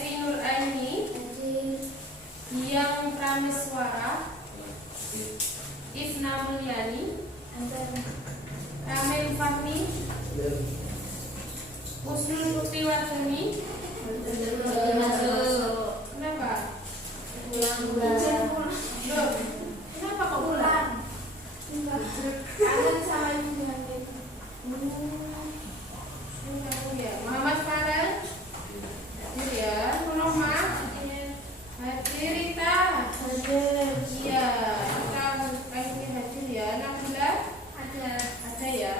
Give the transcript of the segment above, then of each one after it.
Evi Nuraini, Yang Prameswara, Ifna Mulyani, Ramil Fahmi, Usnul Putriwardhani. Kenapa? Kenapa kok pulang? Kangen sama ibu dengan itu. Muhammad Farel, hadir ya. Roma, hadir. Rita, hadir. Iya, kita hadir ya. Nabila, ada ya.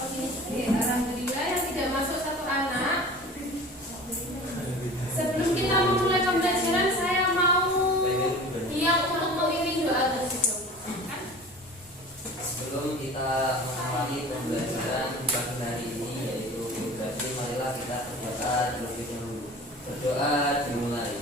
Oke, alhamdulillah yang tidak masuk satu anak. Sebelum kita memulai pembelajaran, saya mau yang untuk mengirim doa tersebut. Sebelum kita mengawali pembelajaran pagi hari ini, yaitu geografi, marilah kita berdoa terlebih dahulu. Berdoa dimulai.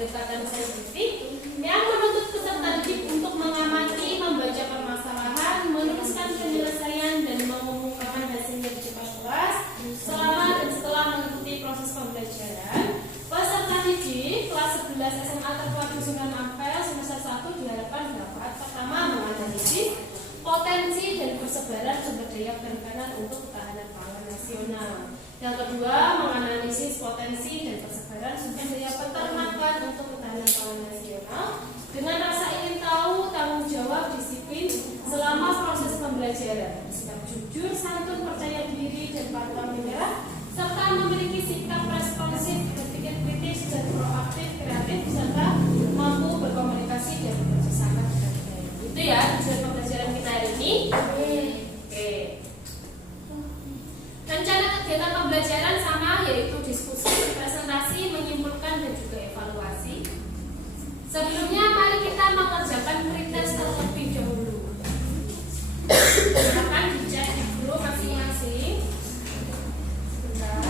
Pendekatan saintifik yang menuntut peserta didik untuk mengamati, membaca permasalahan, menuliskan penyelesaian dan mengumumkan hasilnya di depan kelas selama dan setelah mengikuti proses pembelajaran. Peserta didik kelas 11 SMA Terpadu Sunan Ampel semester 1 diharapkan dapat pertama menganalisis potensi dan persebaran sumber daya perikanan untuk ketahanan pangan nasional. Yang kedua, menganalisis potensi dan persebaran sumber daya peternakan untuk ketahanan pangan nasional dengan rasa ingin tahu, tanggung jawab, disiplin selama proses pembelajaran, sikap jujur, santun, percaya diri, dan pantang menyerah, serta memiliki sikap responsif, berpikir kritis, dan proaktif, kreatif, serta mampu berkomunikasi dan bekerja sama dengan baik. Itu ya tujuan pembelajaran kita hari ini. Oke. Rencana kegiatan pembelajaran sama, yaitu diskusi, presentasi, menyimpulkan, dan juga evaluasi. Sebelumnya mari kita mengerjakan pretest terlebih dahulu. Silakan dicek di grup masing-masing. Sebentar.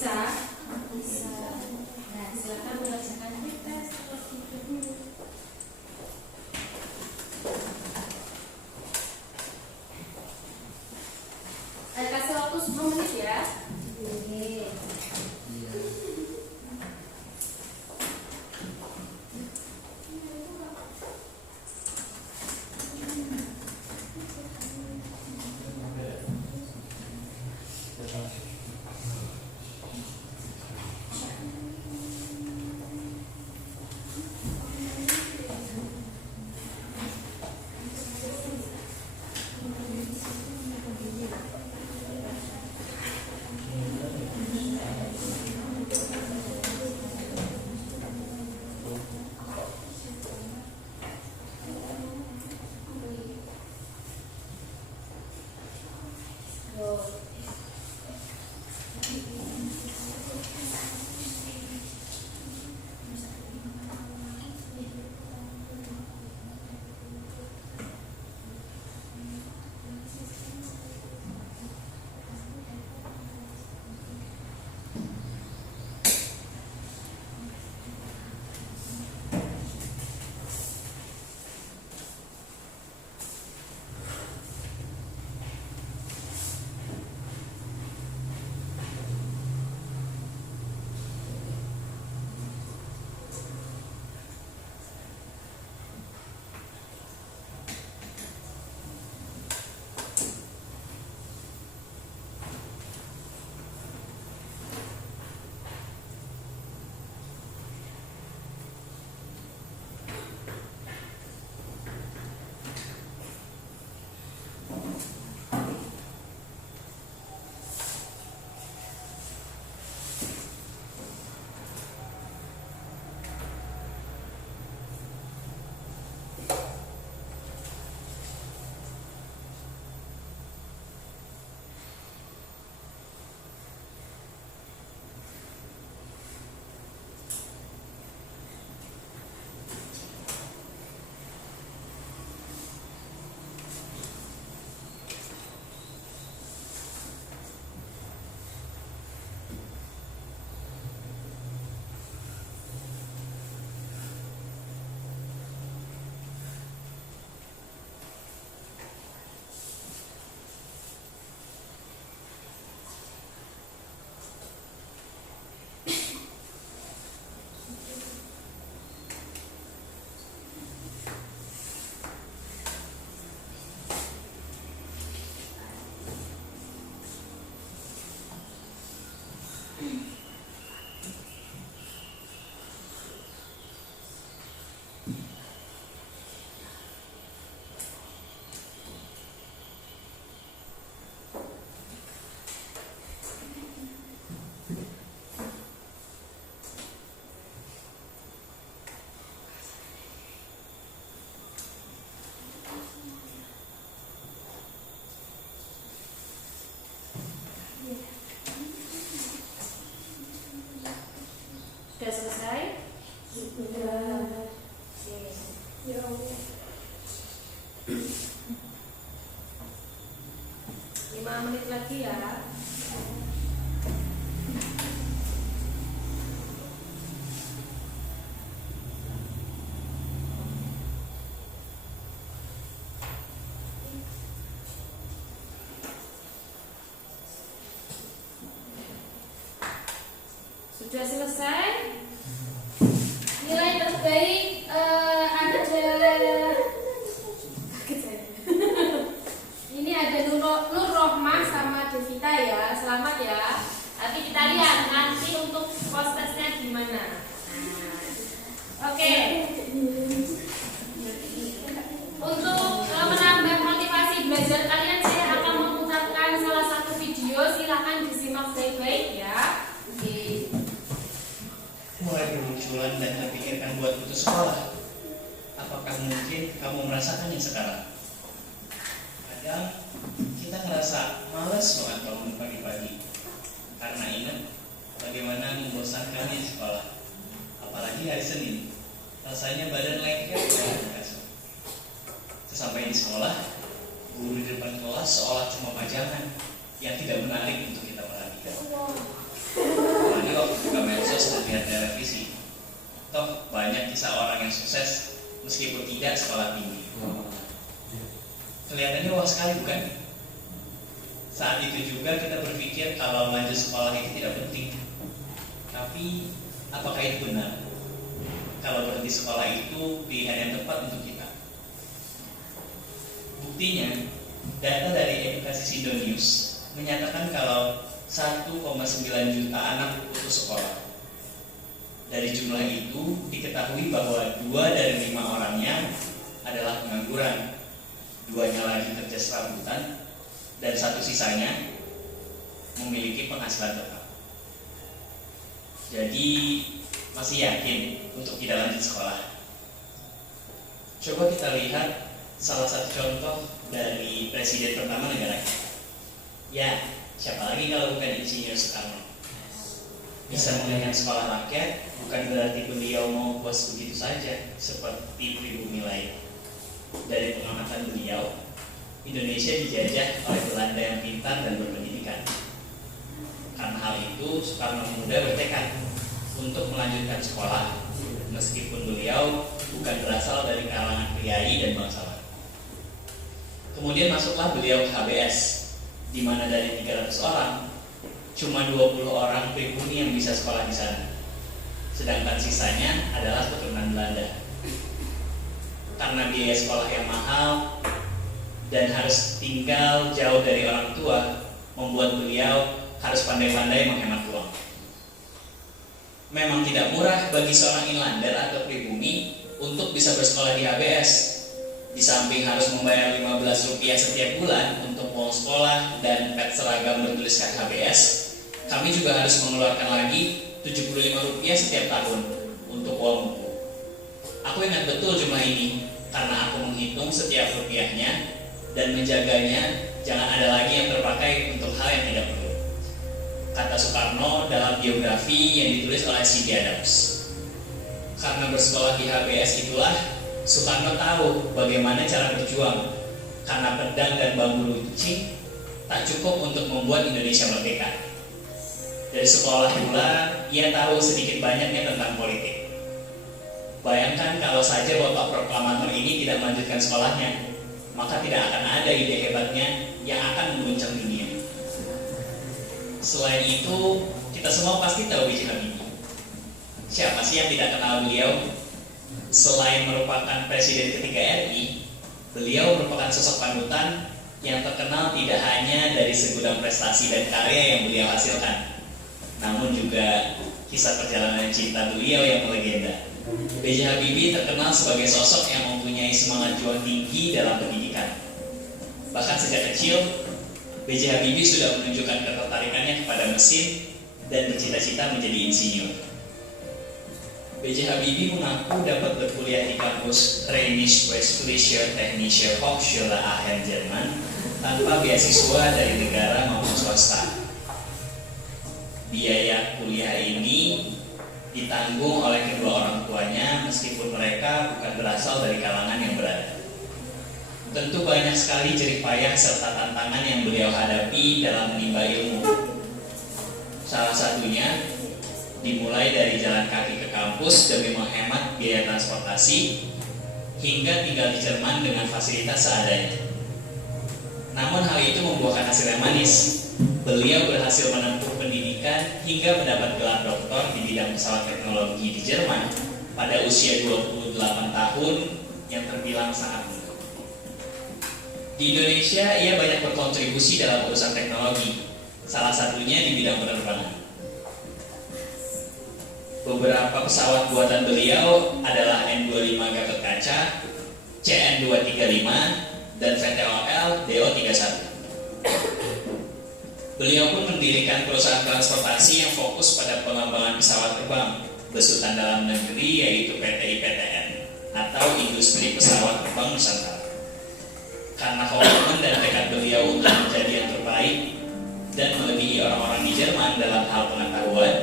Bisa? Bisa. Nah, silakan mengerjakan quick test seperti itu. Kasih waktu 10 menit ya. Oke. Iya. Sudah selesai? Sudah. Ya Allah. 5 menit lagi ya. Sudah selesai? Nilai terbaik ada ini ada Nur Rohmah sama Devita ya. Selamat ya. Nanti kita lihat nanti untuk post testnya gimana. Oke. Untuk menambah motivasi belajar kalian, saya akan memutarkan salah satu video. Silahkan disimak baik-baik ya. Mulai bermunculan dan terpikirkan buat putus sekolah. Apakah mungkin kamu merasakannya sekarang? Kadang kita ngerasa malas banget bangun pagi-pagi karena ingat bagaimana membosankannya sekolah. Apalagi hari Senin, rasanya badan lengket dan kasar. Sesampai di sekolah, guru di depan kelas seolah cuma pajangan yang tidak menarik untuk kita perhatikan. lihat televisi. Toh banyak kisah orang yang sukses meskipun tidak sekolah tinggi. Kelihatannya wah sekali, bukan? Saat itu juga kita berpikir kalau lanjut sekolah itu tidak penting. Tapi apakah itu benar? Kalau berhenti sekolah itu pilihan yang tepat untuk kita? Buktinya, data dari Edukasi Sindo News menyatakan kalau 1,9 juta anak putus sekolah. Dari jumlah itu diketahui bahwa 2 dari 5 orangnya adalah pengangguran, 2-nya lagi kerja serabutan, dan 1 sisanya memiliki penghasilan tetap. Jadi masih yakin untuk tidak lanjut sekolah? Coba kita lihat salah satu contoh dari presiden pertama negara kita. Ya, siapa lagi kalau bukan Insinyur Soekarno? Bisa menggunakan sekolah rakyat bukan berarti beliau mau puas begitu saja seperti pribumi lain. Dari pengamatan beliau, Indonesia dijajah oleh Belanda yang pintar dan berpendidikan. Karena hal itu, Soekarno Muda bertekad untuk melanjutkan sekolah, meskipun beliau bukan berasal dari kalangan priai dan bangsawan. Kemudian masuklah beliau ke HBS, di mana dari 300 orang, cuma 20 orang pribumi yang bisa sekolah di sana. Sedangkan sisanya adalah keturunan Belanda. Karena biaya sekolah yang mahal dan harus tinggal jauh dari orang tua, membuat beliau harus pandai-pandai menghemat uang. Memang tidak murah bagi seorang inlander atau pribumi untuk bisa bersekolah di HBS. Di samping harus membayar Rp15 setiap bulan untuk uang sekolah dan pet seragam bertuliskan HBS, kami juga harus mengeluarkan lagi Rp75 setiap tahun untuk uang buku. Aku ingat betul jumlah ini karena aku menghitung setiap rupiahnya dan menjaganya jangan ada lagi yang terpakai untuk hal yang tidak perlu. Kata Soekarno dalam biografi yang ditulis oleh C.D. Adams. Karena bersekolah di HBS itulah Soekarno tahu bagaimana cara berjuang. Karena pedang dan bambu runcing tak cukup untuk membuat Indonesia merdeka. Dari sekolah pula ia tahu sedikit banyaknya tentang politik. Bayangkan kalau saja bapak proklamator ini tidak melanjutkan sekolahnya, maka tidak akan ada ide hebatnya yang akan mengguncang dunia. Selain itu, kita semua pasti tahu B.J. Habibie. Siapa sih yang tidak kenal beliau? Selain merupakan presiden ketiga RI, beliau merupakan sosok panutan yang terkenal tidak hanya dari segudang prestasi dan karya yang beliau hasilkan, namun juga kisah perjalanan cinta beliau yang melegenda. B.J. Habibie terkenal sebagai sosok yang mempunyai semangat juang tinggi dalam pendidikan. Bahkan sejak kecil, B.J. Habibie sudah menunjukkan ketertarikannya kepada mesin dan bercita-cita menjadi insinyur. B.J. Habibie mengaku dapat berkuliah di kampus Rheinische Westfälische Technische Hochschule Aachen, Jerman tanpa beasiswa dari negara maupun swasta. Biaya kuliah ini ditanggung oleh kedua orang tuanya meskipun mereka bukan berasal dari kalangan yang berada. Tentu banyak sekali jerih payah serta tantangan yang beliau hadapi dalam menimba ilmu. Salah satunya dimulai dari jalan kaki ke kampus demi menghemat biaya transportasi hingga tinggal di Jerman dengan fasilitas seadanya. Namun hal itu membuahkan hasil yang manis. Beliau berhasil menempuh pendidikan hingga mendapat gelar doktor di bidang pesawat teknologi di Jerman pada usia 28 tahun yang terbilang sangat muda. Di Indonesia, ia banyak berkontribusi dalam urusan teknologi, salah satunya di bidang penerbangan. Beberapa pesawat buatan beliau adalah N25 Gatot Kaca, CN235, dan VTOL DO31. Beliau pun mendirikan perusahaan transportasi yang fokus pada pengembangan pesawat terbang besutan dalam negeri, yaitu PT IPTN atau Industri Pesawat Terbang Nusantara. Karena komitmen dan tekad beliau untuk menjadi yang terbaik dan melebihi orang-orang di Jerman dalam hal pengetahuan,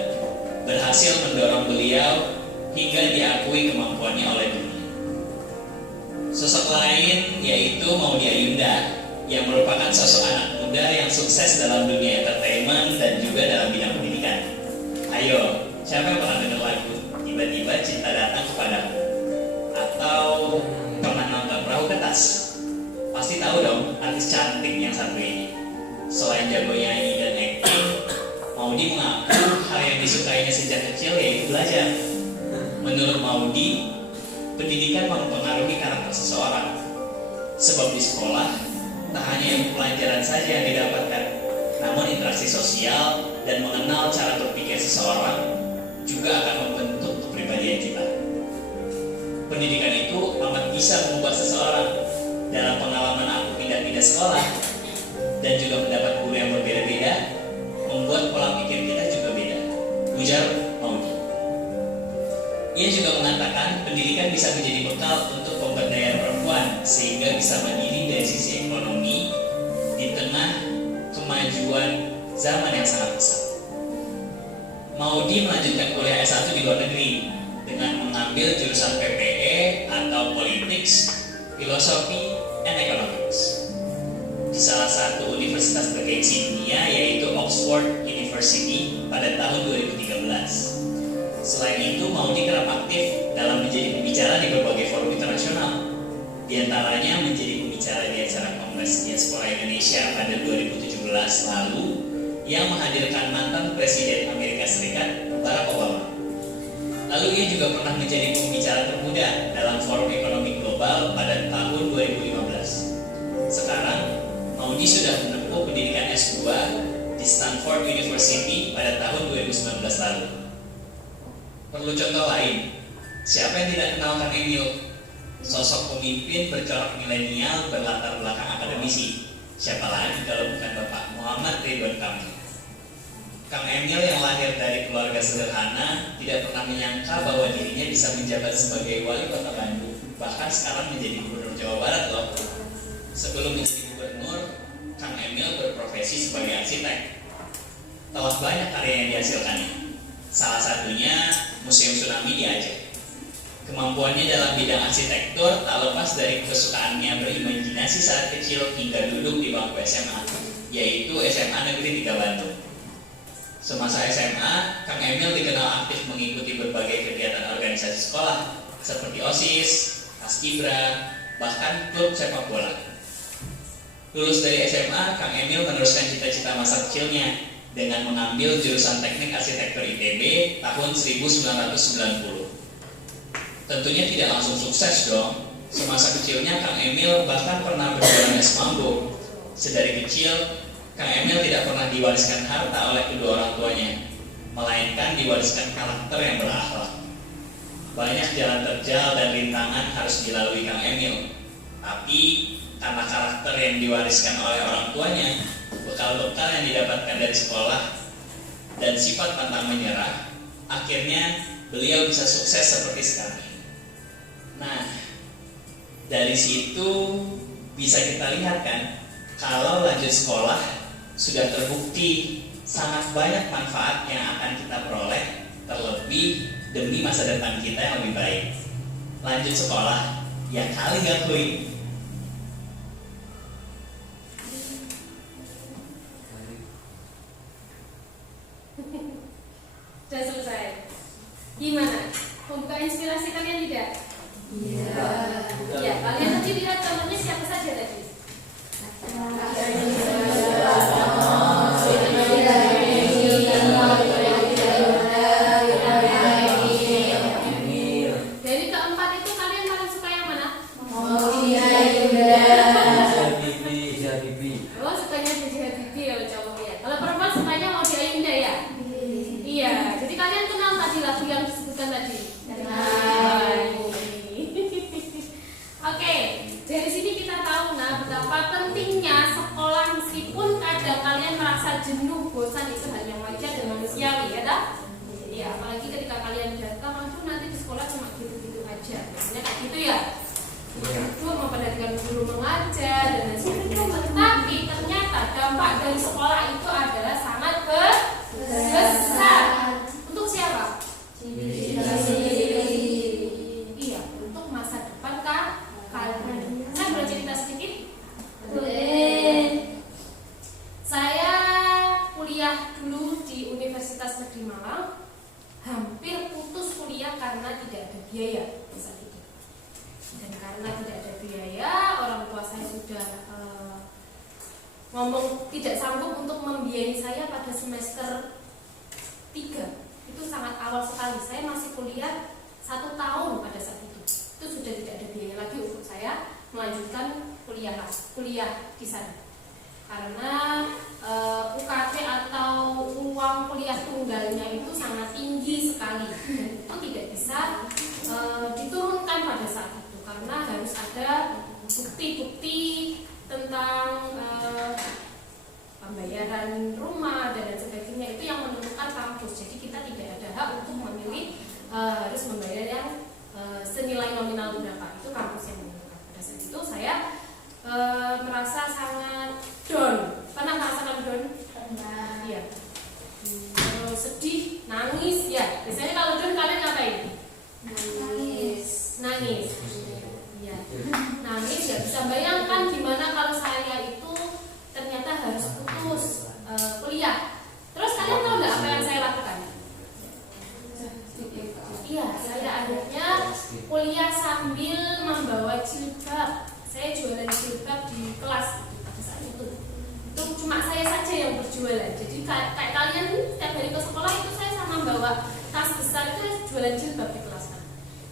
berhasil mendorong beliau hingga diakui kemampuannya oleh dunia. Sosok lain yaitu Maudy Ayunda yang merupakan sosok anak muda yang sukses dalam dunia entertainment dan juga dalam bidang pendidikan. Ayo, siapa yang pernah dengar tiba-tiba cinta datang kepadamu. Atau pernah nonton Perahu Kertas? Pasti tahu dong artis cantik yang satu ini. Selain jago nyanyi dan acting, Maudy mengaku hal yang disukainya sejak kecil yaitu belajar. Menurut Maudy, pendidikan mempengaruhi karakter seseorang. Sebab di sekolah, tak hanya ilmu pelajaran saja yang didapatkan, namun interaksi sosial dan mengenal cara berpikir seseorang juga akan membentuk kepribadian kita. Pendidikan itu amat bisa mengubah seseorang. Dalam pengalaman aku pindah-pindah sekolah dan juga mendapat guru yang berbeda-beda, membuat pola pikir kita juga beda, ujar Maudy. Ia juga mengatakan pendidikan bisa menjadi bekal untuk pemberdayaan perempuan sehingga bisa mandiri dari sisi ekonomi di tengah kemajuan zaman yang sangat pesat. Maudy melanjutkan kuliah S1 di luar negeri dengan mengambil jurusan PPE atau Politics, Filosofi, and Economics di salah satu universitas bergengsi dunia yaitu Oxford University pada tahun 2013. Selain itu, Maudy kerap aktif dalam menjadi pembicara di berbagai forum internasional. Di antaranya menjadi pembicara di acara Kongres Diaspora Indonesia pada 2017 lalu yang menghadirkan mantan Presiden Amerika Serikat Barack Obama. Lalu ia juga pernah menjadi pembicara termuda dalam Forum Ekonomi Global pada tahun 2015. Sekarang, Maudy sudah menempuh pendidikan S2 di Stanford University pada tahun 2019 lalu. Perlu contoh lain, siapa yang tidak kenal Kang Emil? Sosok pemimpin bercorak milenial berlatar belakang akademisi. Siapa lagi kalau bukan Bapak Muhammad Ridwan Kamil? Kang Emil yang lahir dari keluarga sederhana tidak pernah menyangka bahwa dirinya bisa menjabat sebagai wali kota Bandung, bahkan sekarang menjadi gubernur Jawa Barat loh. Sebelum menjadi gubernur, Kang Emil berprofesi sebagai arsitek. Telah banyak karya yang dihasilkannya. Salah satunya Museum Tsunami di Aceh. Kemampuannya dalam bidang arsitektur tak lepas dari kesukaannya berimajinasi saat kecil hingga duduk di bangku SMA, yaitu SMA Negeri 3 Bandung. Semasa SMA, Kang Emil dikenal aktif mengikuti berbagai kegiatan organisasi sekolah seperti OSIS, Paskibra, bahkan klub sepak bola. Lulus dari SMA, Kang Emil meneruskan cita-cita masa kecilnya dengan mengambil jurusan Teknik Arsitektur ITB tahun 1990. Tentunya tidak langsung sukses dong. Semasa kecilnya Kang Emil bahkan pernah berjualan es mambo. Sedari kecil, Kang Emil tidak pernah diwariskan harta oleh kedua orang tuanya, melainkan diwariskan karakter yang berakhlak. Banyak jalan terjal dan rintangan harus dilalui Kang Emil, tapi karena karakter yang diwariskan oleh orang tuanya, bekal-bekal yang didapatkan dari sekolah, dan sifat pantang menyerah, akhirnya beliau bisa sukses seperti sekarang. Nah, dari situ bisa kita lihat kan, kalau lanjut sekolah sudah terbukti sangat banyak manfaat yang akan kita peroleh, terlebih demi masa depan kita yang lebih baik. Lanjut sekolah, ya kali gak kuy. Sudah selesai. Gimana? Membuka inspirasi kalian tidak? Iya. Ya, kalian tadi lihat contohnya siapa saja tadi? Dari keempat itu kalian paling suka yang mana? Oh, sukanya JJ Habibie ya cowok ya. Kalau perempuan sukanya Maudy Ayunda ya? Iya. Jadi kalian kenal tadi lagu yang disebutkan tadi? Oke, dari sini kita tahu nah betapa pentingnya sekolah meskipun kadang kalian merasa jenuh, bosan itu hal yang wajar dan manusiawi ya tak? Ya, apalagi ketika kalian datang itu nanti di sekolah cuma gitu-gitu aja, biasanya kayak gitu ya. Itu memperhatikan guru mengajar dan lain sebagainya. Tetapi ternyata dampak dari sekolah itu adalah sangat besar. Untuk siapa? Iya, untuk masa depan kalian. Saya boleh cerita sedikit? Boleh. Saya kuliah dulu di Universitas Negeri Malang, hampir putus kuliah karena tidak ada biaya saat itu. Dan karena tidak ada biaya, orang tua saya sudah ngomong tidak sanggup untuk membiayai saya pada semester 3. Itu sangat awal sekali. Saya masih kuliah 1 tahun pada saat itu. Itu sudah tidak ada biaya lagi untuk saya melanjutkan kuliah di sana. Karena UKT atau uang kuliah tunggalnya itu sangat tinggi sekali dan itu tidak bisa diturunkan pada saat itu karena harus ada bukti-bukti tentang pembayaran rumah dan lain sebagainya, itu yang menentukan kampus. Jadi kita tidak ada hak untuk memilih harus membayar yang senilai nominal berapa. Itu kampus yang menentukan. Pada saat itu saya merasa sangat down. Pernah merasakan down? Pernah. Iya. Sedih, nangis ya. Biasanya kalau down kalian ngapain? Nangis. Iya. Nangis, ya bisa bayangkan gimana kalau saya itu ternyata harus putus kuliah. Terus kalian tahu nggak apa yang saya lakukan? Iya, saya akhirnya kuliah sambil membawa jilbab. Saya jualan jilbab di kelas pada saat itu. Itu cuma saya saja yang berjualan. Jadi kayak kalian setiap hari ke sekolah itu saya sama bawa tas besar itu jualan jilbab di kelas.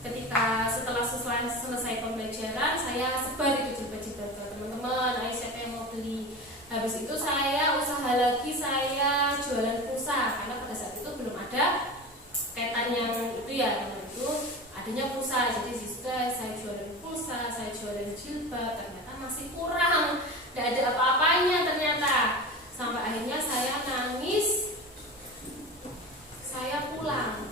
Ketika setelah selesai pembelajaran, saya sebar itu jilbab-jilbab ke teman-teman. Ayo siapa yang mau beli? Habis itu saya usaha lagi, saya jualan pulsa karena pada saat itu belum ada kaitan yang itu ya, itu adanya pulsa. Jadi di situ saya jualan pulsa, saya jualan jilbab, ternyata masih kurang, tidak ada apa-apanya ternyata. Sampai akhirnya saya nangis, saya pulang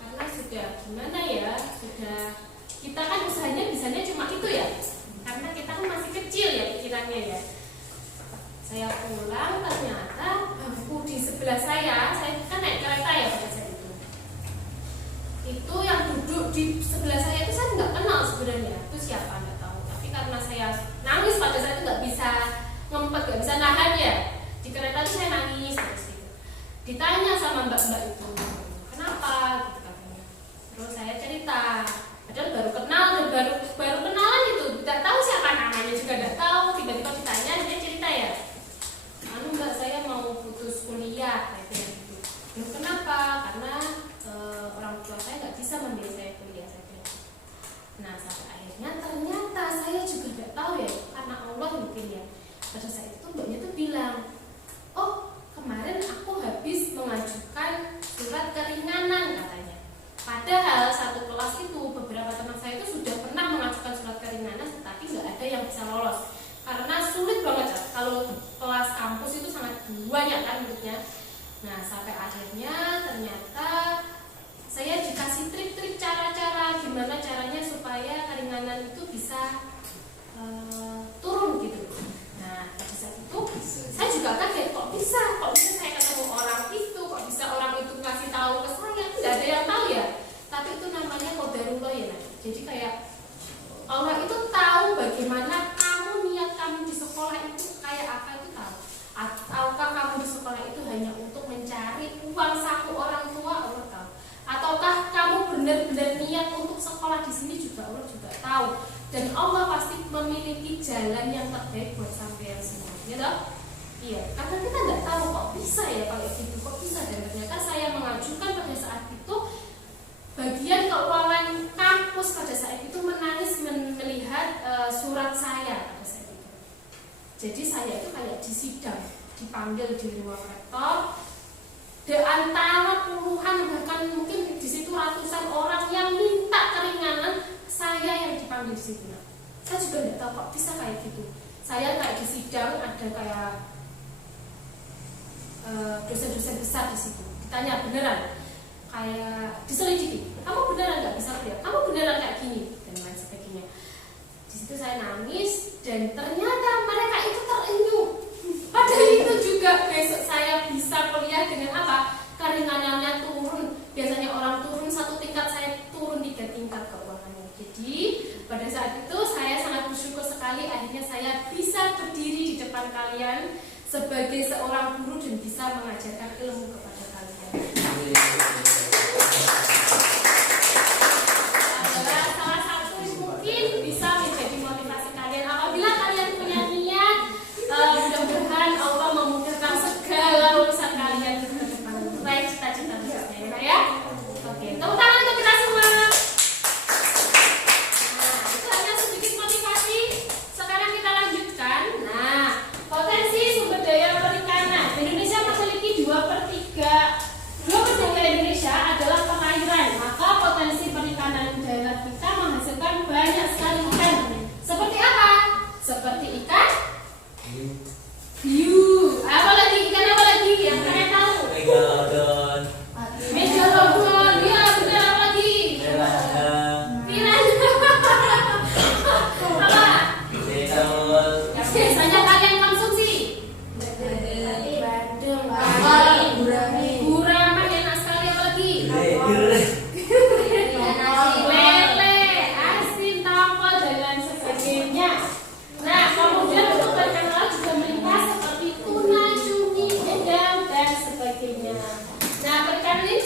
karena sudah gimana ya, sudah kita kan usahanya bisanya cuma itu ya, karena kita kan masih kecil ya pikirannya ya. Saya pulang, ternyata bangku di sebelah saya kan naik kereta ya pada saat itu yang duduk di sebelah saya itu saya nggak kenal sebenarnya itu siapa, nggak tahu. Tapi karena saya nangis pada saat itu nggak bisa ngempet, nggak bisa nahan ya, di kereta itu saya nangis terus gitu. Ditanya sama mbak-mbak itu kenapa gitu katanya. Terus saya cerita, padahal baru kenal dan baru kenalan itu, tidak tahu siapa namanya juga nggak tahu. Tiba-tiba ditanya, dia cerita ya, mbak saya mau putus kuliah kayak gitu. Terus kenapa? Karena orang tua saya nggak bisa membiayai saya kuliah saja. Nah sampai akhirnya ternyata saya juga nggak tahu ya, karena Allah mungkin ya. Pada saat itu mbaknya tuh bilang, oh kemarin aku habis mengajukan surat keringanan katanya. Padahal satu kelas itu beberapa teman saya itu sudah pernah mengajukan surat keringanan, tetapi nggak ada yang bisa lolos karena sulit banget ya. Kalau kelas kampus itu sangat banyak kan muridnya. Nah sampai akhirnya ternyata saya dikasih trik-trik cara-cara gimana caranya supaya keringanan itu bisa turun gitu. Nah pada saat itu saya juga kaget, kok bisa saya ketemu orang itu, kok bisa orang itu ngasih tahu ke saya, nggak ada yang tahu ya. Tapi itu namanya qadarullah ya. Jadi kayak Allah itu tahu bagaimana niat kamu di sekolah itu kayak apa itu tahu. Ataukah kamu di sekolah itu hanya untuk mencari uang saku orang tua, Allah tahu. Ataukah kamu benar-benar niat untuk sekolah di sini juga Allah juga tahu. Dan Allah pasti memiliki jalan yang terbaik buat sampean semua, gitu? Iya, karena kita nggak tahu kok bisa ya kayak gitu, kok bisa. Dan ternyata saya mengajukan pada saat itu bagian keuangan kampus pada saat itu menangis melihat surat saya pada saat itu. Jadi saya itu kayak disidang, dipanggil di ruang rektor, di antara puluhan bahkan mungkin di situ ratusan orang yang minta keringanan, saya yang dipanggil di situ. Saya juga nggak tahu kok bisa kayak gitu. Saya kayak disidang, ada kayak dosen-dosen besar di situ. Ditanya beneran, kayak diselidiki, kamu beneran nggak bisa kuliah, kamu beneran kayak gini dan lain sebagainya. Di situ saya nangis dan ternyata mereka itu terenyuh. Padahal itu juga besok saya bisa kuliah dengan apa? Keringanannya turun. Biasanya orang turun 1 tingkat, saya turun 3 tingkat keuangannya. Jadi pada saat itu saya sangat bersyukur sekali akhirnya saya bisa berdiri di depan kalian sebagai seorang guru dan bisa mengajarkan ilmu kepada kalian.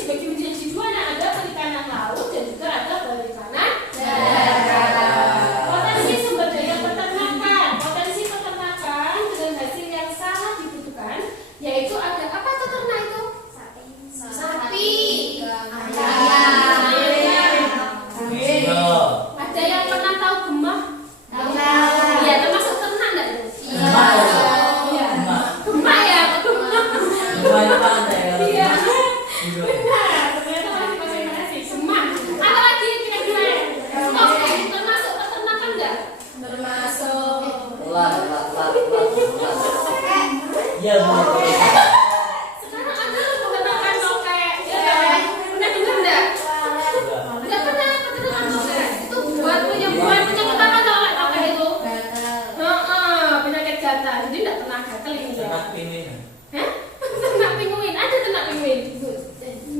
dibagi menjadi dua, ada perikanan laut dan juga ada perikanan darat. Potensi sumber daya peternakan. Potensi peternakan dengan hasil yang sangat dibutuhkan, yaitu ada apa ternak itu? Sapi, ayam. Ada yang pernah tahu gemah? Iya, termasuk ternak enggak itu? Iya. Gemah ya, gemah. Iya. Benar, ternyata masih konsentrasi. Gemah. Apa lagi kira-kira? Oke, termasuk peternakan enggak? Termasuk. Telat. Iya, Bu. Sekarang ada peternakan tokek, ya kan? Pernah dengar enggak? Enggak pernah peternakan tokek. Itu buat penyakit apa tokek tokek itu? Penyakit gatal. Jadi enggak pernah gatal ini ya. Ternak pinguin. Hah? Ternak pinguin. Ada ternak pinguin?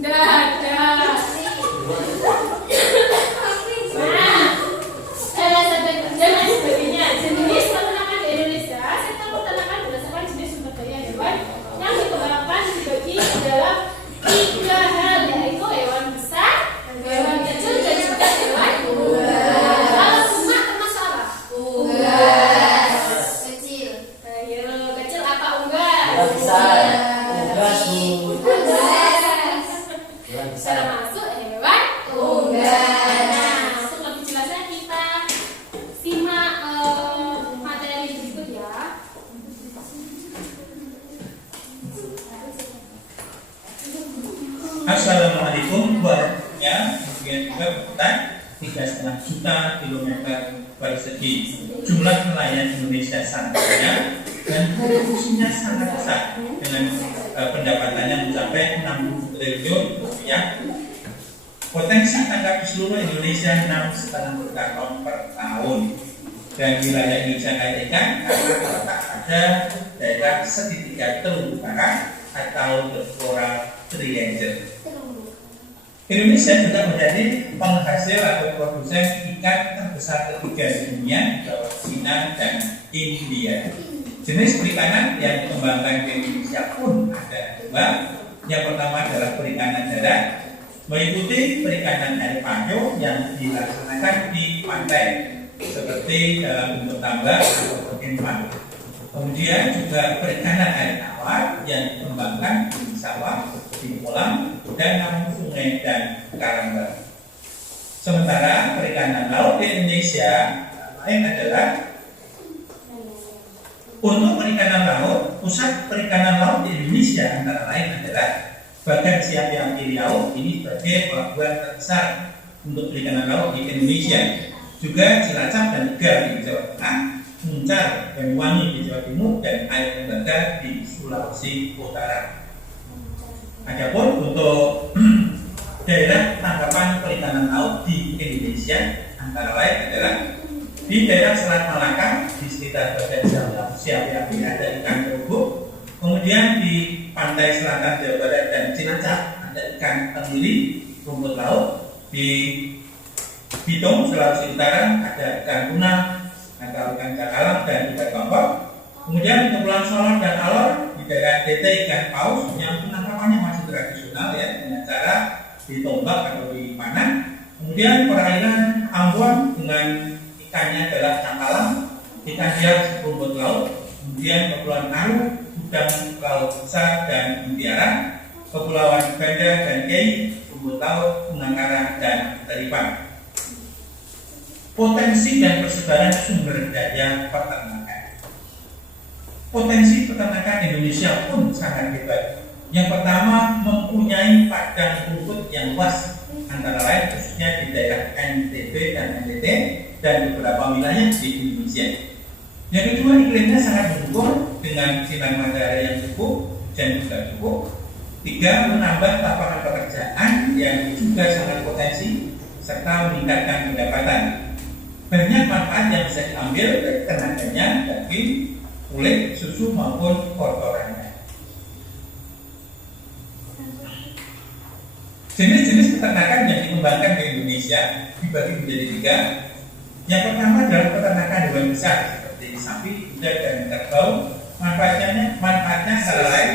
Enggak ada. Dan lain sebagainya. Jenis peternakan di Indonesia, sektor peternakan berdasarkan jenis sumber daya hewan yang dikembangkan dibagi dalam 3 hal, yaitu hewan besar, hewan kecil, dan juga hewan unggas. Kalau gemah termasuk apa? Unggas. Kecil. Ayo, kecil apa unggas? Hewan besar. Unggas, Bu. Unggas. Hewan besar. Termasuk hewan unggas. Nah, untuk lebih jelasnya kita simak materi berikut ya. Assalamualaikum warahmatullahi wabarakatuh. Juga berputar 3,5 juta kilometer persegi. Jumlah nelayan Indonesia sangat banyak dan produksinya sangat besar dengan pendapatannya mencapai 60 triliun rupiah. Potensi tangkap di seluruh Indonesia 6,5 juta ton per tahun. Dan wilayah Indonesia kaya ikan karena terletak pada daerah segitiga terumbu karang atau the coral triangle. Indonesia juga menjadi penghasil atau produsen ikan terbesar ketiga di dunia di bawah Cina dan India. Jenis perikanan yang dikembangkan di Indonesia pun ada 2. Yang pertama adalah perikanan darat, mengikuti perikanan air pancung yang dilaksanakan di pantai seperti dalam bentuk tambak atau empang. Kemudian juga perikanan air tawar yang dikembangkan di sawah, di kolam, danau, sungai, dan karang. Sementara perikanan laut di Indonesia lain adalah untuk perikanan laut, pusat perikanan laut di Indonesia antara lain adalah Bagan Siapian Riau, ini sebagai pelabuhan terbesar untuk perikanan laut di Indonesia. Juga Cilacap dan Tegal di Jawa Tengah, Muncar, Banyuwangi di Jawa Timur, dan Air Lembaga di Sulawesi Utara. Adapun untuk daerah tangkapan perikanan laut di Indonesia antara lain adalah di daerah Selat Malaka di sekitar Bagan Siapiapi ada ikan terumbu, kemudian di pantai selatan Jawa Barat dan Cilacap ada ikan tenggiri, rumput laut, di Bitung Sulawesi Utara ada ikan tuna atau ikan cakalang dan ikan tongkol. Kemudian di Kepulauan Solor dan Alor di daerah DT ikan paus yang penangkapannya masih tradisional ya dengan cara ditombak atau dipanah. Kemudian perairan Ambon dengan ikannya adalah cakalang, ikan hias rumput laut. Kemudian Kepulauan Aru, udang laut besar dan mutiara. Kepulauan Banda dan Kei, rumput laut, tuna karang dan teripang. Potensi dan persebaran sumber daya peternakan. Potensi peternakan Indonesia pun sangat hebat. Yang pertama, mempunyai padang rumput yang luas, antara lain khususnya di daerah NTB dan NTT dan beberapa wilayah di Indonesia. Yang kedua, iklimnya sangat mendukung dengan sinar matahari yang cukup dan juga cukup. 3, menambah lapangan pekerjaan yang juga sangat potensi serta meningkatkan pendapatan. Banyak manfaat yang bisa diambil dari tenaganya, daging, kulit, susu maupun kotorannya. Jenis-jenis peternakan yang dikembangkan di Indonesia dibagi menjadi 3. Yang pertama adalah peternakan hewan besar seperti sapi, kuda, dan kerbau. Manfaatnya antara lain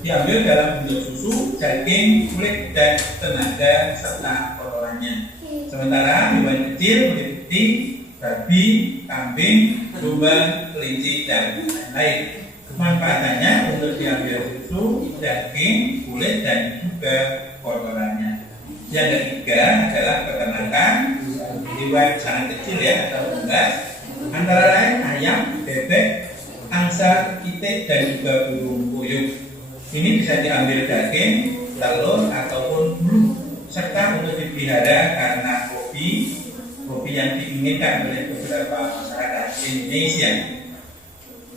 diambil dalam bentuk susu, daging, kulit, dan tenaga serta kotorannya. Sementara hewan kecil meliputi babi, kambing, domba, kelinci, dan lain-lain. Manfaatannya untuk diambil susu, daging, kulit, dan juga kotorannya. Yang ketiga adalah peternakan hewan sangat kecil ya atau unggas, antara lain ayam, bebek, angsa, itik, dan juga burung puyuh. Ini bisa diambil daging, telur, ataupun bulu, serta untuk dipelihara karena hobi yang diinginkan oleh beberapa masyarakat Indonesia.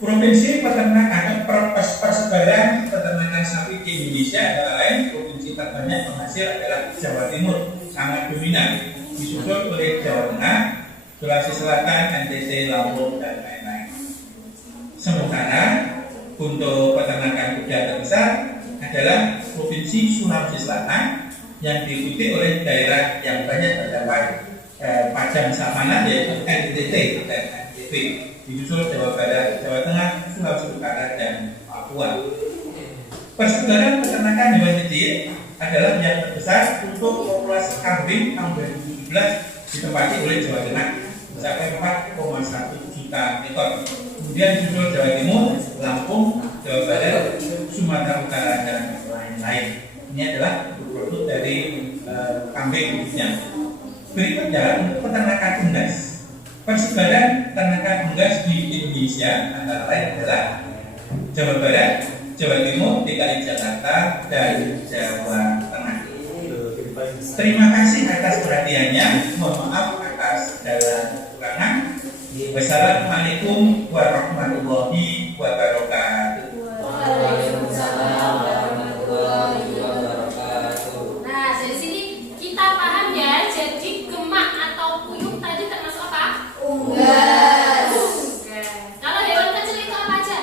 Provinsi peternakan atau persebaran peternakan sapi di Indonesia antara lain provinsi terbanyak penghasil adalah Jawa Timur, sangat dominan, disusul oleh Jawa Tengah, Sulawesi Selatan, NTT, Lampung, dan lain-lain. Sementara untuk peternakan kuda terbesar adalah provinsi Sulawesi Selatan yang diikuti oleh daerah yang banyak terdapat padang savana yaitu NTT dan NTB, disusul Jawa Barat, Jawa Tengah, Sulawesi Utara, dan Papua. Persebaran peternakan hewan kecil adalah yang terbesar untuk populasi kambing tahun 2017 ditempati oleh Jawa Tengah mencapai 4,1 juta ekor. Kemudian disusul Jawa Timur, Lampung, Jawa Barat, Sumatera Utara, dan lain-lain. Ini adalah produk dari kambing khususnya. Berikutnya untuk peternakan unggas. Persebaran peternakan unggas di Indonesia antara lain adalah Jawa Barat, Jawa Timur, DKI Jakarta, dan Jawa Tengah. Terima kasih atas perhatiannya. Mohon maaf atas segala kekurangan. Wassalamualaikum warahmatullahi wabarakatuh. Waalaikumsalam warahmatullahi wabarakatuh. Nah, dari sini kita paham ya. Jadi gemak atau puyuh tadi termasuk apa? Unggas. Kalau hewan kecil itu apa aja?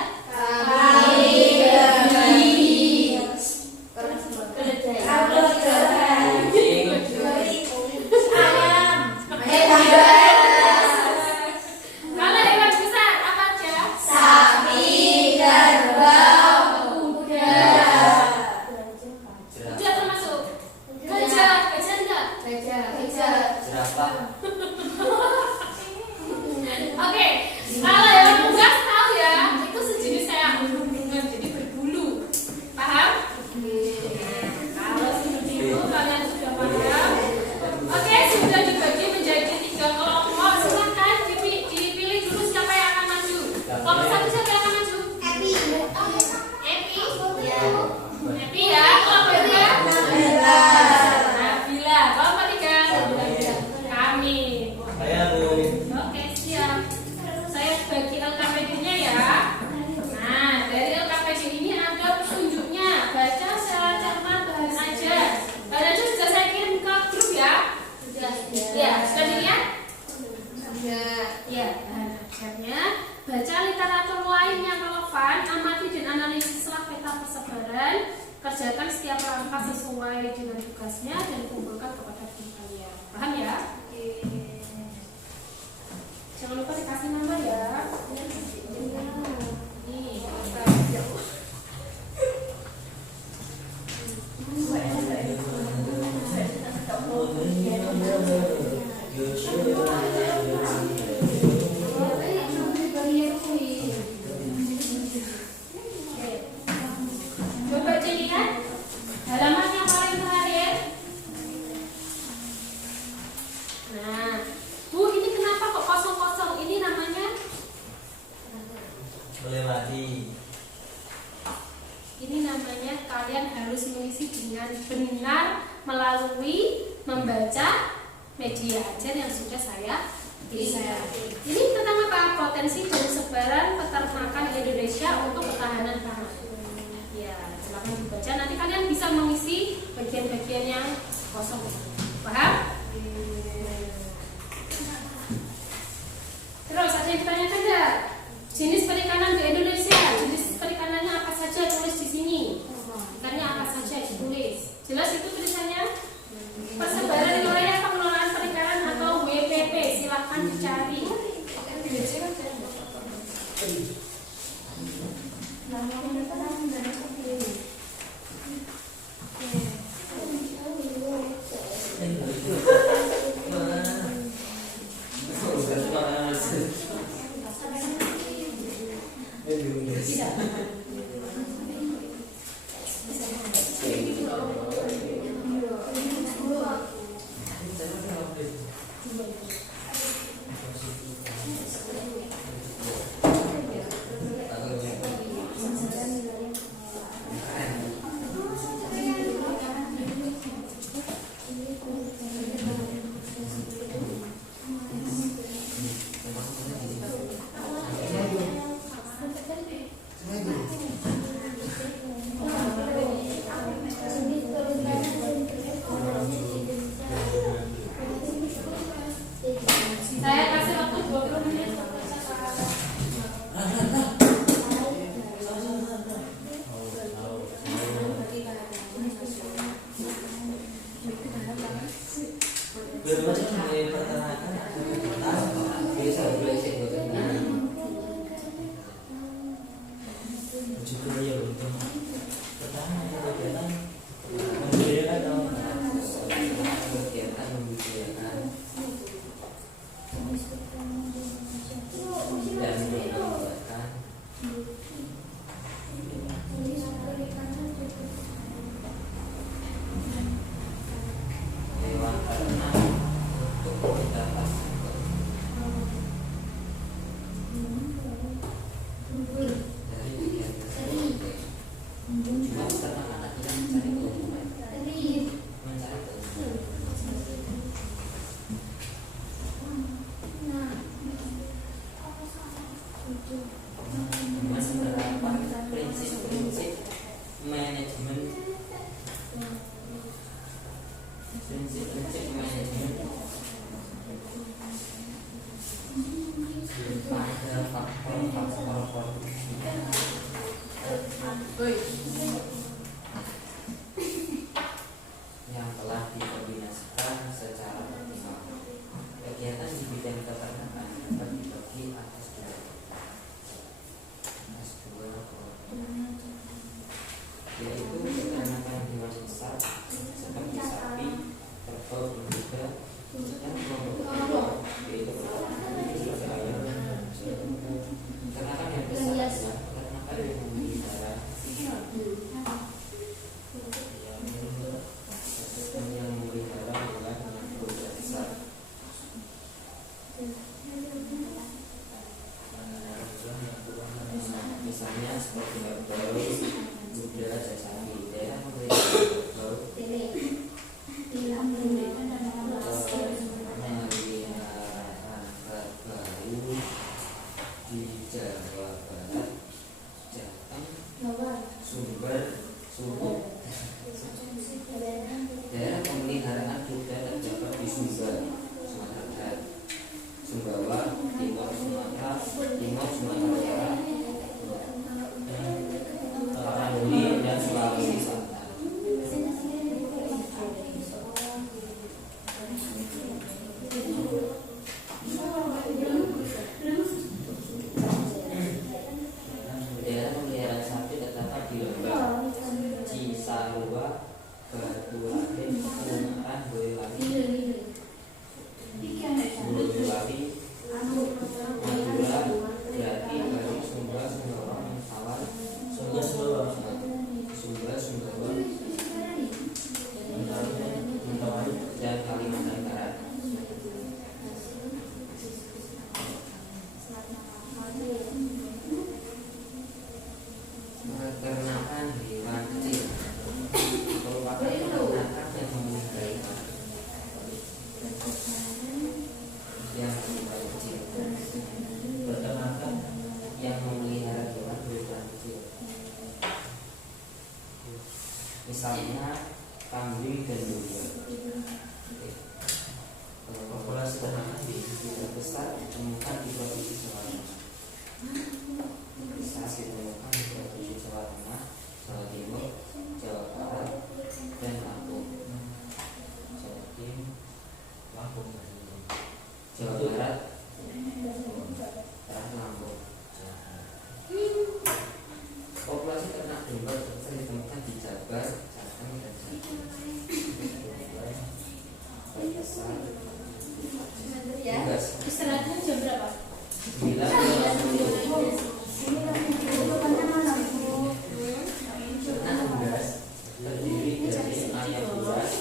Oke, kalau hewan unggas tahu ya, itu sejenis kayak unggungan, jadi berbulu. Paham? Kalau seperti itu kalian sudah paham. Oke, sudah dibagi menjadi 3 kelompok. Silakan dipilih dulu siapa yang akan maju. Kelompok 1 siapa yang akan maju? Epi. Epi? Ya. Epi ya. Kelompok 2? Nabila. Kelompok 3? Kami. Oke, siap. Saya bagi LKPD-nya ya. Nah, dari LKPD ini ada petunjuknya. Baca secara cermat bahan aja. Bahan aja sudah saya kirim ke grup ya. Ya, sudah dilihat? Ya, bahan ajarnya. Baca literatur lain yang relevan, amati dan analisislah peta persebaran. Kerjakan setiap langkah sesuai dengan tugasnya dan kumpulkan kepada tim kalian. Paham ya? Jangan lupa dikasih nama ya. Nih, coba dilihat halaman yang paling terakhir. Nah, Bu, ini kenapa kok kosong-kosong? Ini namanya Melewati. Ini namanya kalian harus mengisi dengan benar melalui membaca media ajar yang sudah saya kirim. Ini tentang apa? Potensi dan sebaran peternakan Indonesia untuk ketahanan pangan. Ya, silakan dibaca. Nanti kalian bisa mengisi bagian-bagian yang kosong. Paham? Terus ada yang ditanyakan enggak? Jenis perikanan di Indonesia, jenis perikanannya apa saja, tulis di sini. Ikannya apa saja ditulis. Jelas itu tulisannya? Persebaran wilayah pengelolaan perikanan atau WPP, silahkan dicari. kegiatan membudidayakan atau kegiatan membudidayakan dan mengembangkan hewan ternak untuk mendapat dari kegiatan tersebut. Cuma ternak anak kita mencari keuntungan, mencari keuntungan. Menerapkan prinsip-prinsip manajemen, pada faktor-faktor produksi yang telah dikombinasikan secara optimal. Kegiatan di bidang peternakan dapat dibagi atas dua yaitu peternakan hewan besar seperti sapi, kerbau, dan juga yang kelompok kedua yaitu peternakan yang besar, peternakan yang memelihara hewan berusia besar. Misalnya seperti kerbau, kuda, dan sapi. Daerah memelihara kerbau di Jawa Barat, Jateng, Sumber, Sumut. Daerah pemeliharaan kuda terdapat di Sumba, Sumatera Barat, Sumbawa, Timur Sumatera, Timur Sumatera Utara, Tapanuli, dan Sulawesi Selatan. Daerah pemeliharaan sapi terdapat di Lembang, Cisarua, Batuade, Ungaran, Boyolali, Madura, Grati, Bali, Sumba, Sumbawa, Mentawai, Mentawai, dan Kalimantan Barat. Peternakan hewan kecil merupakan peternakan yang memelihara yang berukuran kecil. Peternakan yang memelihara hewan berukuran kecil, misalnya kambing dan domba. Populasi ternakan di terbesar ditemukan di provinsi Jawa Tengah. Bisa ditemukan di provinsi Jawa Tengah, Jawa Timur, Jawa Barat, dan Lampung. Jawa Timur, Lampung, Jawa Barat, dan Lampung. Populasi ternak domba terbesar ditemukan di Jabar, Jateng, dan Jatim. Terbesar Istirahatnya jam berapa? 9 terdiri dari ayam buas,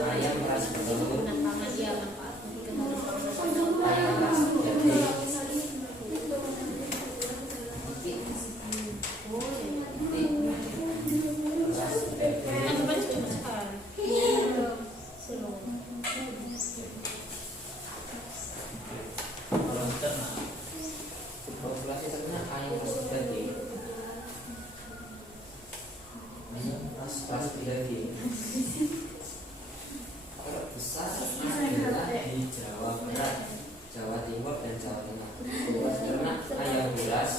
ayam ras telur, ayam ras jadi, populasi ternak ayam ras daging, ras daging terbesar adalah di Jawa Barat, Jawa Timur, dan Jawa Tengah. Populasi ternak ayam buas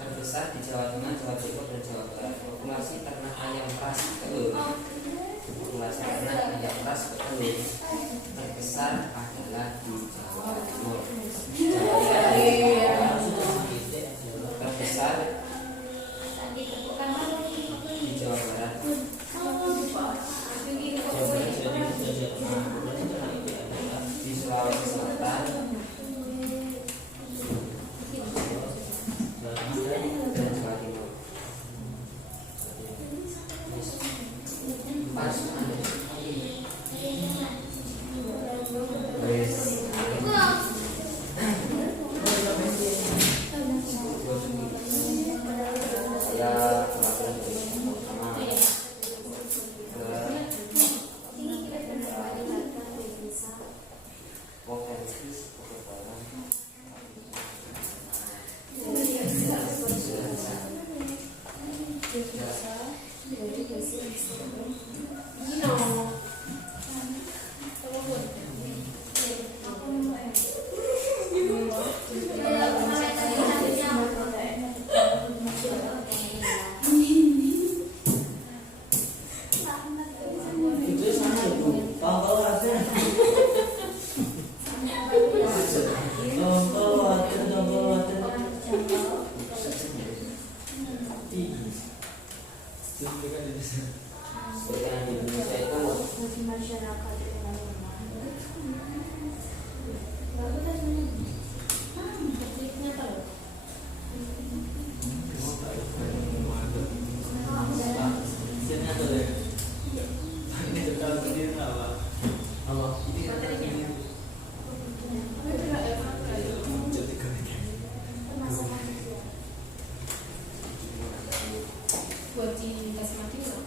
terbesar di Jawa Tengah, Jawa Timur, dan Jawa Barat. Populasi ternak ayam ras telur, populasi ternak ayam ras telur terbesar adalah di Jawa Timur, Jawa Barat, Itu sana itu. Kalau ada. Sekarang di Indonesia itu buat dikasih mati nggak?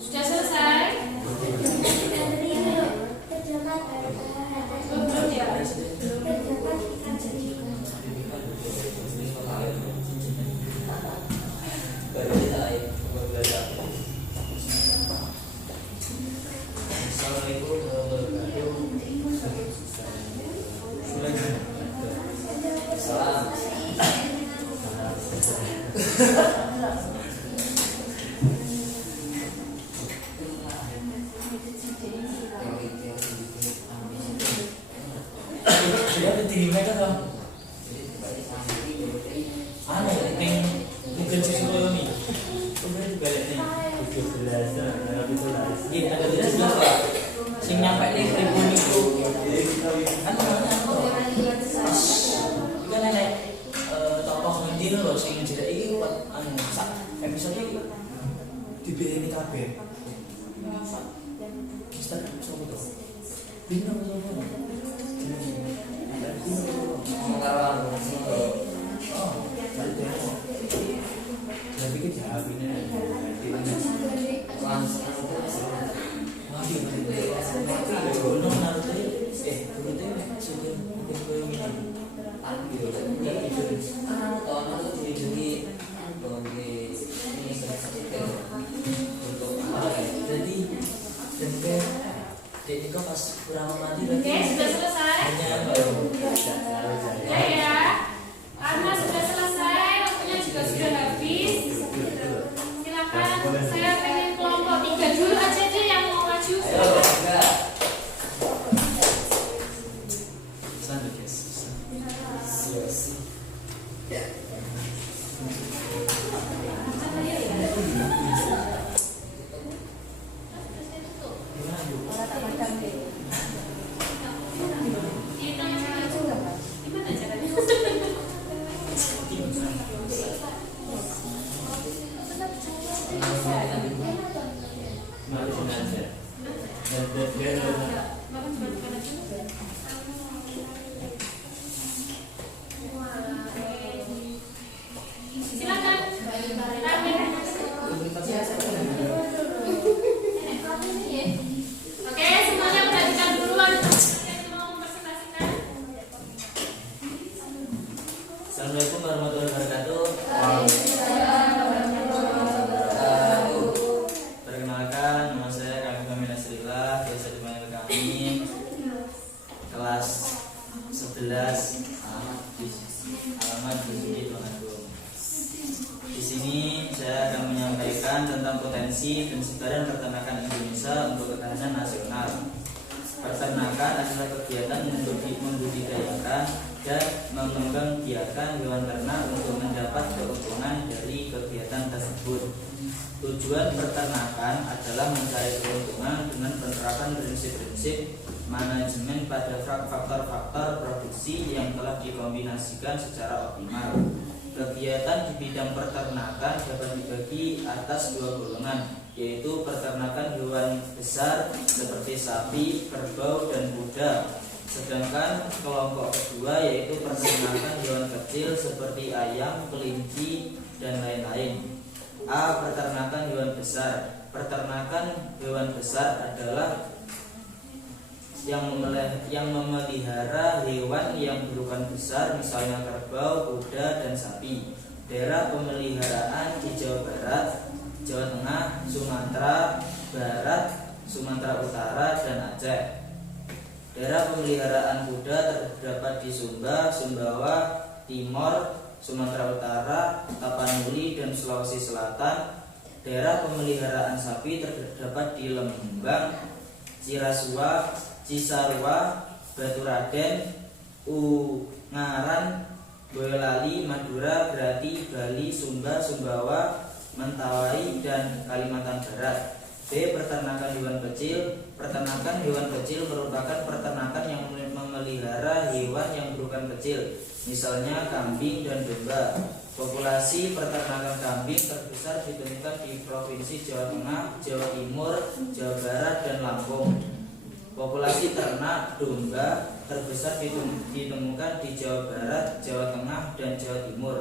Sudah selesai? Belum ya? Sudah tinggi mereka dong. Aneh, yang mungkin sisi koloni. Kemudian juga lihat nih. 17, iya ada 17 pak. Sing nyampe nih tribun itu. Kan namanya juga nenek tokoh ngendi loh sing jadi ini buat episode ini di BNI KB. Kita sama tuh. Bintang sama. Sekarang jadi kita habisnya jadi kok pas kurang mati Oke, sudah selesai? Ya, karena sudah selesai, waktunya juga sudah habis. Silakan, saya pengen kelompok 3 dulu aja deh yang mau maju. Gimana caranya? Nanda. Bapak coba buka dulu. Silakan. Oke, semuanya perhatikan duluan. Saya mau mempresentasikan. Assalamualaikum warahmatullahi wabarakatuh. Perkenalkan, nama saya Kami Nasrillah, biasa dipanggil kami kelas 11 alamat Bukit Tuanagung. Di sini saya akan menyampaikan tentang potensi dan sebaran peternakan Indonesia untuk ketahanan nasional. Peternakan adalah kegiatan membudidayakan dan mengembangbiakan hewan ternak untuk mendapat keuntungan dari kegiatan tersebut. Tujuan peternakan adalah mencari keuntungan dengan penerapan prinsip-prinsip manajemen pada faktor-faktor produksi yang telah dikombinasikan secara optimal. Kegiatan di bidang peternakan dapat dibagi atas dua golongan, yaitu peternakan hewan besar seperti sapi, kerbau, dan kuda. Sedangkan kelompok kedua yaitu peternakan hewan kecil seperti ayam, kelinci, dan lain-lain. A. Peternakan hewan besar. Peternakan hewan besar adalah yang memelihara hewan yang berukuran besar, misalnya kerbau, kuda, dan sapi. Daerah pemeliharaan di Jawa Barat, Jawa Tengah, Sumatera Barat, Sumatera Utara, dan Aceh. Daerah pemeliharaan kuda terdapat di Sumba, Sumbawa, Timor, Sumatera Utara, Tapanuli, dan Sulawesi Selatan. Daerah pemeliharaan sapi terdapat di Lembang, Cirasua, Cisarua, Baturaden, Ungaran, Boyolali, Madura, Grati, Bali, Sumba, Sumbawa, Mentawai, dan Kalimantan Barat. B. Peternakan hewan kecil. Peternakan hewan kecil merupakan peternakan yang memelihara hewan yang berukuran kecil, misalnya kambing dan domba. Populasi peternakan kambing terbesar ditemukan di Provinsi Jawa Tengah, Jawa Timur, Jawa Barat, dan Lampung. Populasi ternak domba terbesar ditemukan di Jawa Barat, Jawa Tengah, dan Jawa Timur.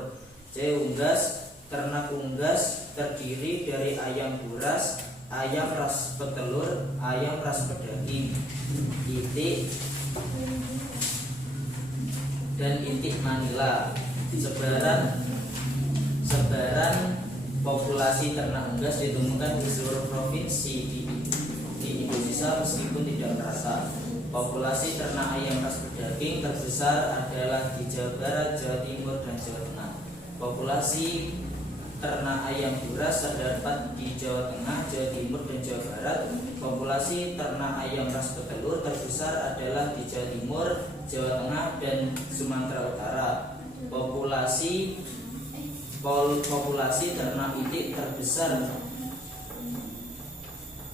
C. Unggas. Ternak unggas terdiri dari ayam buras, ayam ras petelur, ayam ras pedaging, itik, dan itik Manila. Sebaran populasi ternak unggas ditemukan di seluruh provinsi di Indonesia meskipun tidak merata. Populasi ternak ayam ras pedaging terbesar adalah di Jawa Barat, Jawa Timur, dan Jawa Tengah. Populasi ternak ayam buras terdapat di Jawa Tengah, Jawa Timur, dan Jawa Barat. Populasi ternak ayam ras petelur terbesar adalah di Jawa Timur, Jawa Tengah, dan Sumatera Utara. Populasi ternak itik terbesar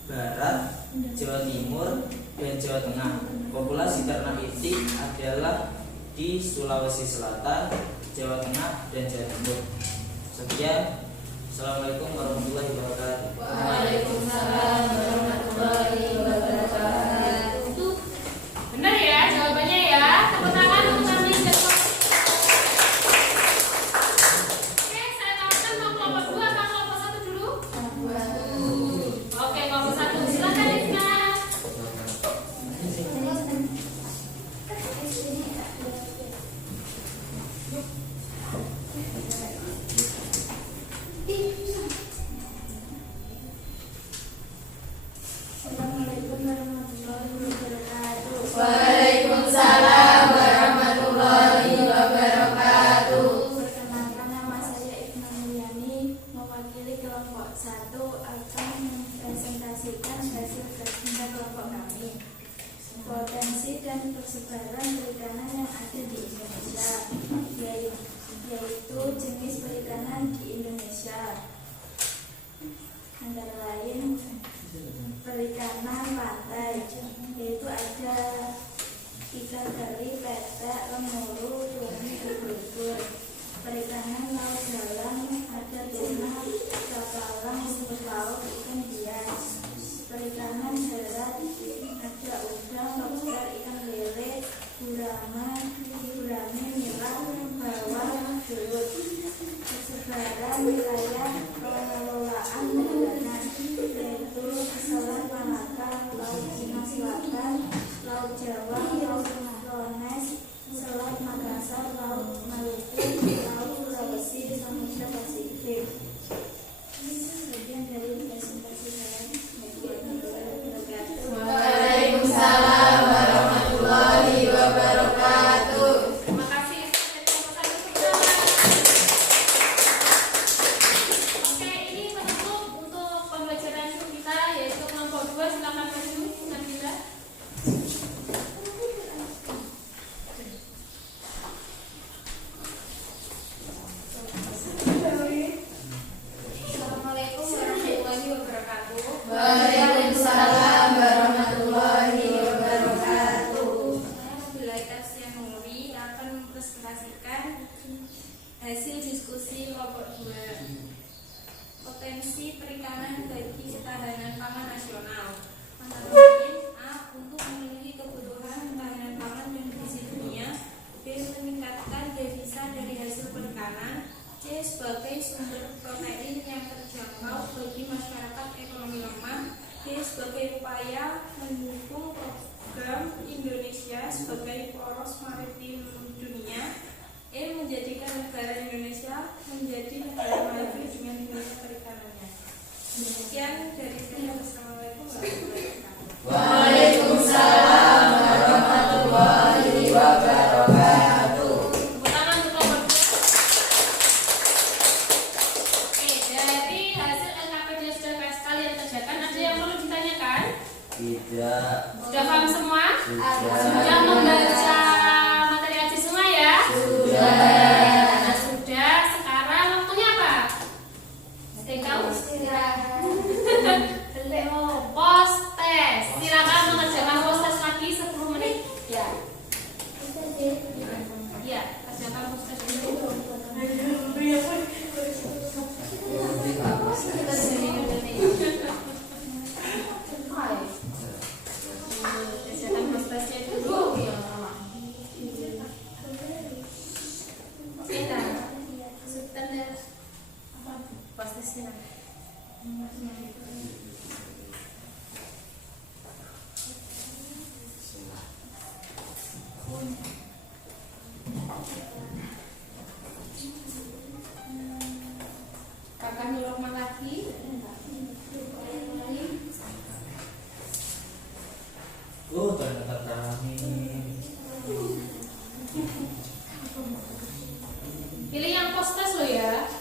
Barat, Jawa Timur, dan Jawa Tengah. Populasi ternak itik adalah di Sulawesi Selatan, Jawa Tengah, dan Jawa Timur. Sekian. Assalamualaikum warahmatullahi wabarakatuh. Waalaikumsalam warahmatullahi wabarakatuh. Benar ya jawabannya ya. Tepuk tangan untuk kami. Oke, saya tawarkan mau kelompok 2 atau kelompok 1 dulu? Oke, kelompok 1 silakan Rizka. Assalamualaikum warahmatullahi wabarakatuh. Waalaikumsalam warahmatullahi wabarakatuh. Perkenalkan, nama saya Ibnu Mulyani, mewakili kelompok 1 akan mempresentasikan hasil kerja kelompok kami. Potensi dan persebaran perikanan yang ada di Indonesia, yaitu jenis perikanan di Indonesia, antara lain perikanan pantai, yaitu ada ikan teri, petek, lemuru, tuni, ubur-ubur. Perikanan laut dalam ada tuna, cakalang, rumput laut, ikan hias. Perikanan bersama dikurangi nilai bawah gelut persebaran wilayah pengelolaan dana, yaitu Selat Malaka, Laut Cina Selatan, Laut Jawa, Laut Flores, Selat Makassar, Laut Maluku, Laut Sulawesi, Samudra Pasifik. Sebagian dari presentasi saya. Waalaikumsalam warahmatullahi wabarakatuh. Terima kasih Oke, ini penutup untuk pembelajaran kita, yaitu kelompok 2. Silakan maju Nabila. Assalamualaikum warahmatullahi wabarakatuh. Waalaikumsalam warahmatullahi wabarakatuh. Saya Nabila Tafsir Nuri akan mempresentasikan hasil diskusi kelompok 2. Potensi perikanan bagi ketahanan pangan nasional. Antara lain A. Untuk memenuhi kebutuhan ketahanan pangan dan gizi dunia. B. Meningkatkan devisa dari hasil perikanan. C. Sebagai sumber protein yang terjangkau bagi masyarakat ekonomi lemah. D. Sebagai upaya mendukung program Indonesia sebagai poros maritim dunia. E. Menjadikan negara Indonesia menjadi negara maju dengan dunia perikanannya. Demikian dari saya. Wassalamualaikum warahmatullahi wabarakatuh. Waalaikumsalam warahmatullahi wabarakatuh. Tepuk tangan untuk kelompok 2. Oke, dari hasil LKPD yang sudah kalian kerjakan, ada yang perlu ditanyakan? Tidak. Sudah paham semua? Sudah. Sudah membaca materi aji semua ya? Sudah. Nah, sudah. Sekarang waktunya apa? Ada yang tahu? Post test. Silakan mengerjakan post test lagi 10 menit. Ya. Ya, kerjakan post test dulu. Kerjakan post testnya dulu. Kita sebentar. Post testnya. Kakak Nurul lagi. Ternyata kami. Pilih yang post test lo ya.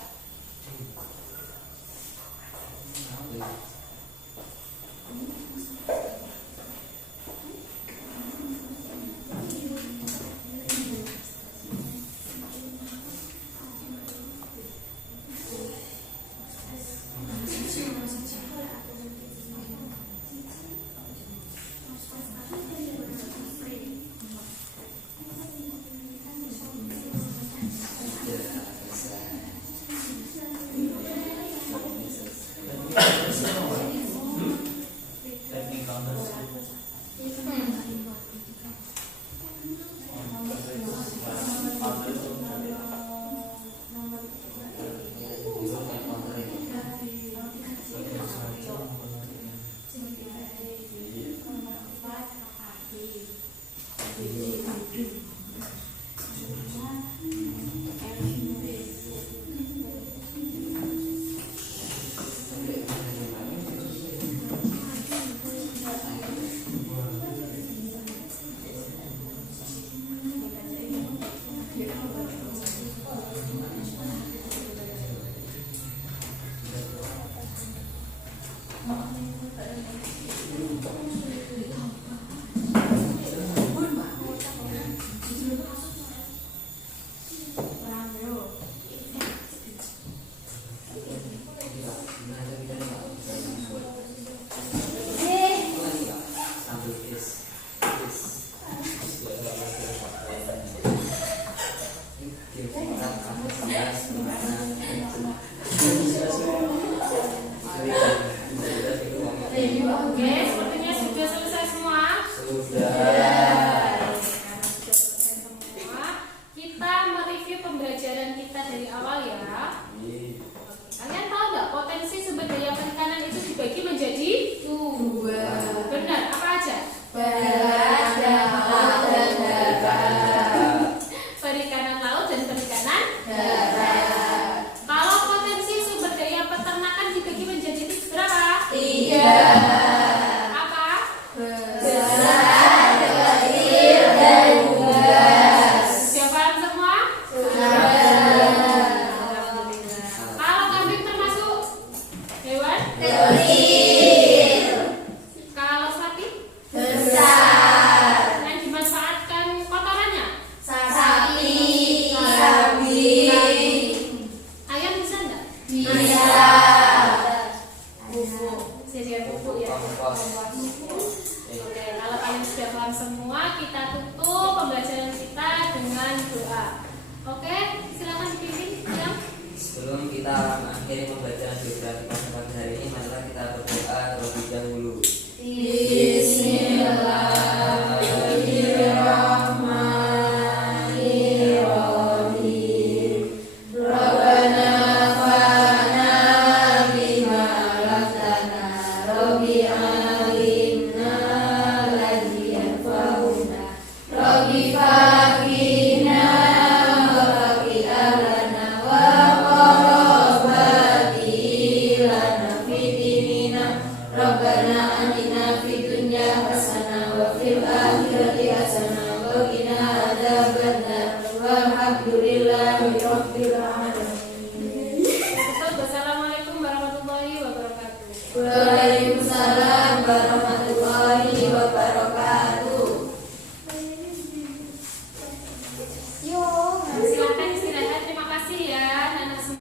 Bisa. Pupuk. Sediaan pupuk ya. Oke, kalau kalian sudah paham semua, kita tutup pembelajaran kita dengan doa. Oke, silakan dipimpin. Silakan. Sebelum kita mengakhiri pembacaan geografi pada pagi hari ini, marilah kita berdoa terlebih dahulu. Bismillahirrahmanirrahim. Rabbana fa'na bima razaqtana, Rabbi alimna alladzi yanfa'una, Rabbi faqihna wa faqih ahlana wa qarabati lana fi dinina, Rabbana atina fid dunya hasanah wa fil akhirati hasanah wa qina adzabannar, walhamdulillahi rabbil alamin. Wassalamualaikum warahmatullahi wabarakatuh. Waalaikumsalam warahmatullahi